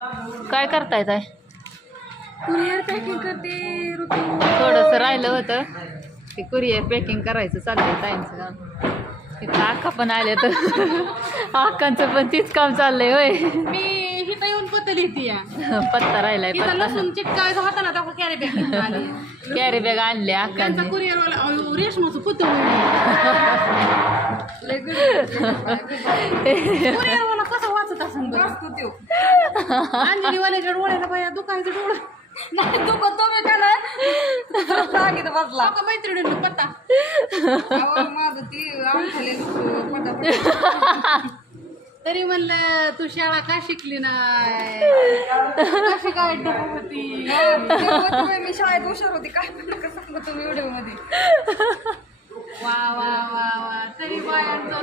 काय करताय ताई? कुरिअर पॅकिंग करते ऋतू. थोडंसं राहिलं होतं ते कुरिअर पॅकिंग करायचं चाललंय ताईंचं काम. तिथं अक्का पण आले तर अक्कांचं पण तीच काम चाललंय होय. मी इथं येऊन पत्ता लिहिते या पत्ता राहिलाय इथं पत्ता. लसूण चिटकायचा होता ना तेव्हा कॅरी बॅग आली. कॅरी बॅग आणले त्यांचा अक्कांनी. कुरिअर वाला रेशमाचं पुतळ कुरिअर वाला कसं वाचत असं अंजली वाल्याच्या डोळ्याला बाया दुखायचं डोळं नाही दुखत तुम्ही का नाही सांगितलं बसला का मैत्रिणींनी पत्ता माझं ती तरी म्हणलं तू शाळा का शिकली नाही कशी काय होती मी शाळेत हुशार होती काय म्हणलं सांगू तुम्ही व्हिडिओ मध्ये वा वा वा वा तरी बायांचं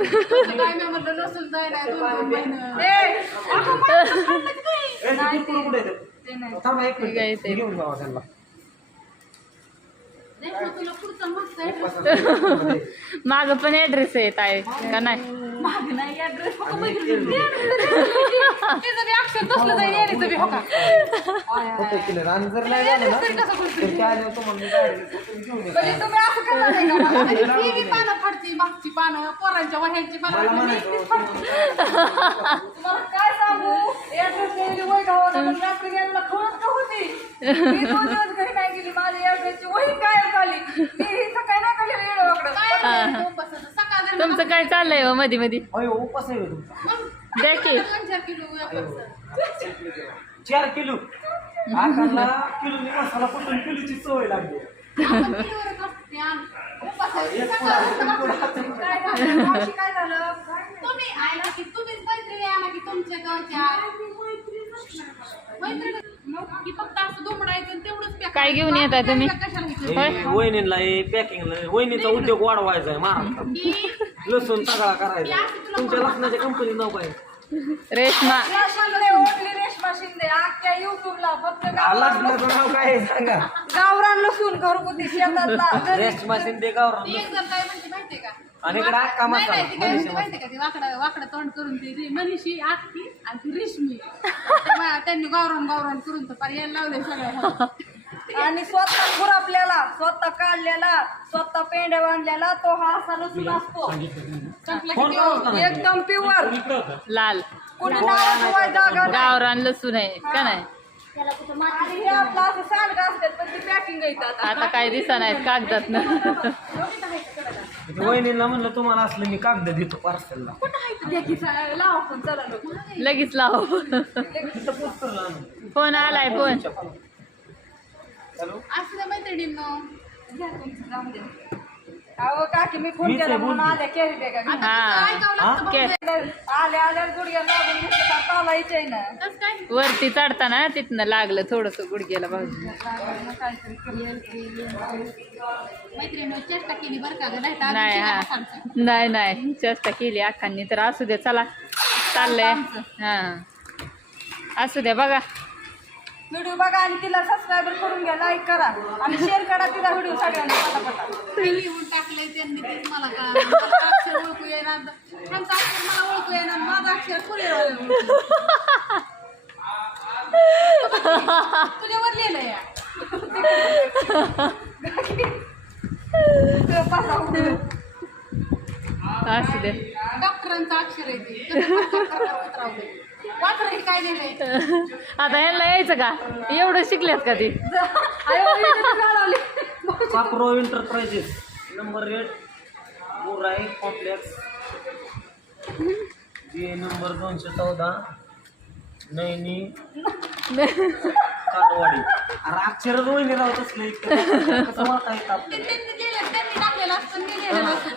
काय मी म्हणलं नसून जाय नाही 2 महिने माग पण ऍड्रेस येत आहे का नाही? अक्षर तसलं जाईल यायचं बी हो का पानं फाडती मागची पानं पोरांच्या वह्यांची पानं काय सांगू वय गावाला रात्री गेला खवत का होती मी 2 दिवस घरी नाही गेली माझी ऍड्रेसची वही गायब झाली मी सकाळी नाही केली सकाळ तुमचं काय चाललंय हो मध्ये मध्ये? उपास आहे तुमचा द्या की 4 किलो आकाला किलो मसाला कुठून किलोची सवय लागली. काय झालं तुम्ही आयला की तुम्हीच मैत्रिणी आला की तुमच्या गावच्या मैत्रिणी की फक्त असं दुमडायचं तेवढंच काय घेऊन येताय तुम्ही? वहिनीला पॅकिंगला वहिनीचा उद्योग वाढवायचा आहे महाराष्ट्रात. लसूण सगळा करायचा. तुमच्या लसणाच्या कंपनीचं नाव काय? रेशमा. रेशमा शिंदे अख्ख्या युट्यूबला फक्त लसणाचं नाव काय आहे सांगा? गावरान लसूण घरगुती शेतातला रेशमा शिंदे गावरान एक जण काय म्हणते माहितीये का आणि इकडे अक्का नाही मसाला. ती काय म्हणते माहितीये का ती वाकडं तोंड करून ती मनीषी आखी आणि ती रेशमी त्यांनी गावरान करून तर पर्याय लावले सगळ्या आणि स्वतः खुरापलेला स्वतः काढलेला स्वतः पेंड्या बांधलेला तो हा असा लसूण असतो एकदम प्युअर लाल कोणी नावाशिवाय जागा नाही. गावरान लसूण आहे का नाही? आणि हे आपलं असं सांडगं असतात पण ती पॅकिंग येतात आता काय दिसा नाहीत कागदात वहिनीला म्हणलं तुम्हाला असलं मी कागद देतो पार्सलला. कुठं आहे ते देखील लावा पण चला लोक लगेच लाव. फोन आलाय फोन. असं मैत्रिणींनो घ्या तुमचं जाऊन द्या. अहो काकी मी फोन केला म्हणून आल्या कॅरी बॅग आल्या गुडघ्या लागून घेतलं का चालायचंय ना वरती चढताना तिथनं लागलं थोडस गुडघ्याला भाजी. मैत्रिणी चेष्टा केली बरं का नाही हा नाही चेष्टा केली अख्खांनी तर असू दे चला चाललंय हा असू द्या बघा व्हिडिओ बघा आणि तिला सबस्क्राईबर करून घ्या लाईक करा आणि शेअर करा तिला व्हिडिओ सगळ्यांना पटापटा लिहून टाकलंय त्यांनी तेच मला अक्षर ओळखू येणार त्यांचं अक्षर मला ओळखू येणार माझं अक्षर पुढे तुझ्यावर लिहिलंय असू दे डॉक्टरांचं अक्षर आहे ते वाचलं काय लिहिलंय आता ह्यांना यायचं का एवढं शिकल्यात का ती? पाप्रो एंटरप्राइजेस नंबर 8 मुराई कॉम्प्लेक्स जे नंबर 214 नैनी कारवाडी. अरे अक्षरच वहिनी राहत असले कसं वाचा येत आपल्याला. त्यांनी टाकलेलं असतं मी लिहिलेलं असतं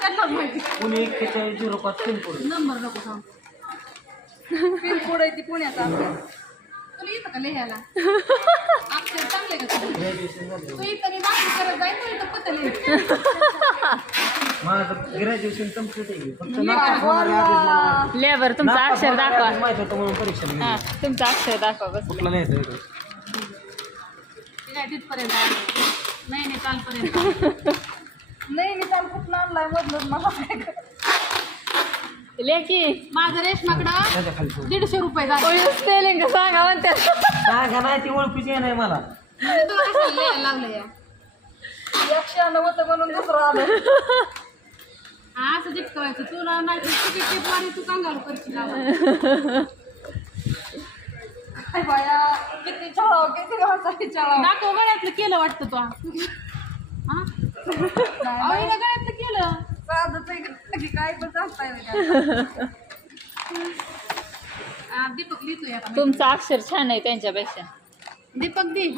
त्यांना माहिती. पुणे 4105 पिनकोड. नंबर नको सांग पिनकोड आहे ती पुण्याचा तुला येतं का लिहायला अक्षर चांगले का ग्रॅज्युएशन झालं. तू इथं मी बाकी करत जाईल तू इथं पत्ता लिहिलं माझं ग्रॅज्युएशन कम्प्लीट आहे फक्त लेबर तुमचं अक्षर दाखवा. माहित होतं म्हणून परीक्षा दिली. हा तुमचं अक्षर दाखवा बस. कुठलं लिहायचं आहे? काय तिथपर्यंत आलं नाही चालपर्यंत नाही चाल कुठं आणलाय मधलं मला लेकी माझं रेशमाकडं त्याच्या खाली ठेव. 150 रुपये झाले स्पेलिंग सांगा म्हणते सांगा नाही ती ओळखीची नाही मला. म्हणजे तुला कशाला लिहायला लागलं या 196 होतं म्हणून दुसरं आलं. हा, असं चिटकवायचं तुला नाही तर तू कंगाल करशील आम्हाला. काय बाया किती चढाव किती वाजता चढाव. दाखव गळ्यातलं केलं वाटतं तू हा अहो, हिनं गळ्यातलं केलं काय पण सांगताय हा, दीपक लिहितोय आता. तुमचं अक्षर छान आहे त्यांच्यापेक्षा. दीपक दी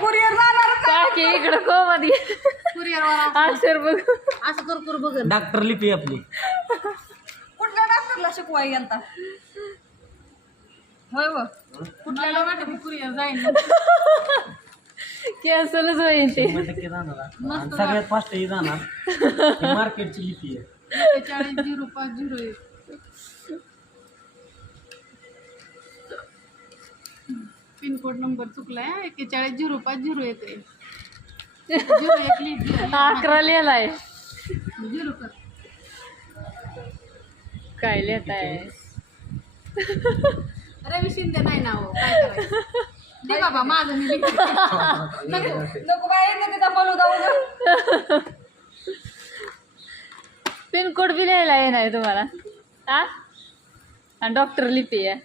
कुरिअर जाणार काकी इकडं कोमत कुरिअर वाला अक्षर बघ. असं कर बघ. डॉक्टर लिपी आपली. कुठल्या डॉक्टरला शिकवाय गेलता होय व कुठल्याला वाटत कुरिअर जाईल कॅन्सलच होईल ते. 100% जाणार आता. आणि सगळ्यात फास्ट ही जाणार. मार्केटची लिपी आहे. 410501. पिनकोड नंबर चुकलाय 410501 आहे. 01 लिहित 11 लिहिलाय. 0 कर. काय लिहिताय रवी शिंदे नाही नाव काय करायचं दे बाबा माझं मी लिहिते. नको बाहेर तिचा बोलू जाऊ. पिनकोड बी लिहायला येणार तुम्हाला हा. आणि डॉक्टर लिपी आहे.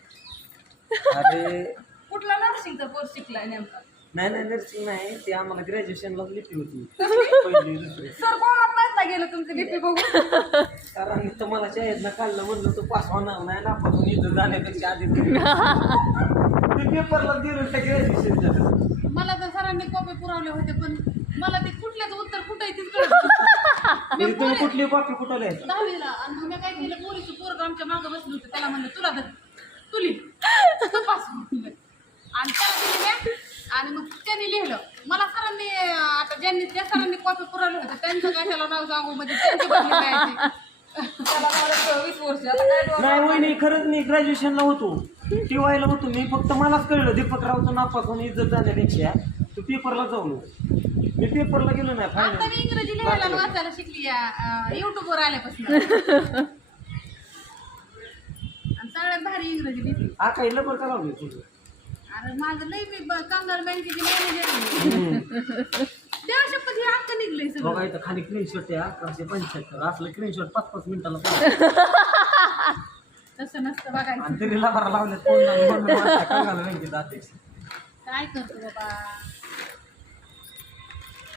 अरे कुठला नर्सिंगचा कोर्स शिकलाय नेमका. नाही नर्सिंग नाही ते आम्हाला ग्रॅज्युएशनला लिपी होती पहिली दुसरी. सर कोणात नाहीता गेलं तुमचं लिपी बघू. कारण तुम्हाला शाळेतनं काढलं म्हणलं तो पास होणार नाही ना आपण इथं जाण्यापेक्षा आधी ते पेपरला दिलं त्या ग्रॅज्युएशनच्या. मला तर सरांनी कॉपी पुरवले होते पण मला ते कुठल्याच उत्तर कुठं आहे तेच कळत नव्हतं. तुम्ही कुठली कॉपी कुठं लिहायचं. 10वीला आणि मी काय केलं पोरीचं पोरग आमच्या मागं बसलं होतं त्याला म्हणलं तुला तर तुली तू पास म्हणलं आणि त्याला दिली मी आणि मग त्यांनी लिहिलं. मला सरांनी आता ज्या सरांनी कॉपी पुरवले होते त्यांचं कशाला नाव सांगू म्हणजे त्यांची बदली करायची. त्याला मला 20 वर्ष आता काय नाही वहिनी खरंच मी ग्रॅज्युएशनला होतो टीवायला होतो मी. फक्त मलाच कळलं दीपकरावचं नापासून इज्जत जाण्यापेक्षा तू पेपरला जाऊ नको. मी पेपरला गेलो नाही आता फायनल. मी इंग्रजी लिहायला आणि वाचायला शिकली युट्यूबवर आल्यापासून आणि सगळ्यात भारी इंग्रजी लिहिली. हा काही लबर का लावली तुझं. अरे माझं लई मी कामगार बँकेची मॅनेजर त्या शपथ हे अंक निघले बघा सगळं. इथं खाली स्क्रीनशॉट आहे 1175 असलं स्क्रीनशॉट 5-5 मिनिटाला पाहिजे. तसं नसतं बघायचं. आणि तरी लबारा लावल्यात कोण बँकेत अध्यक्ष. काय करतो बाबा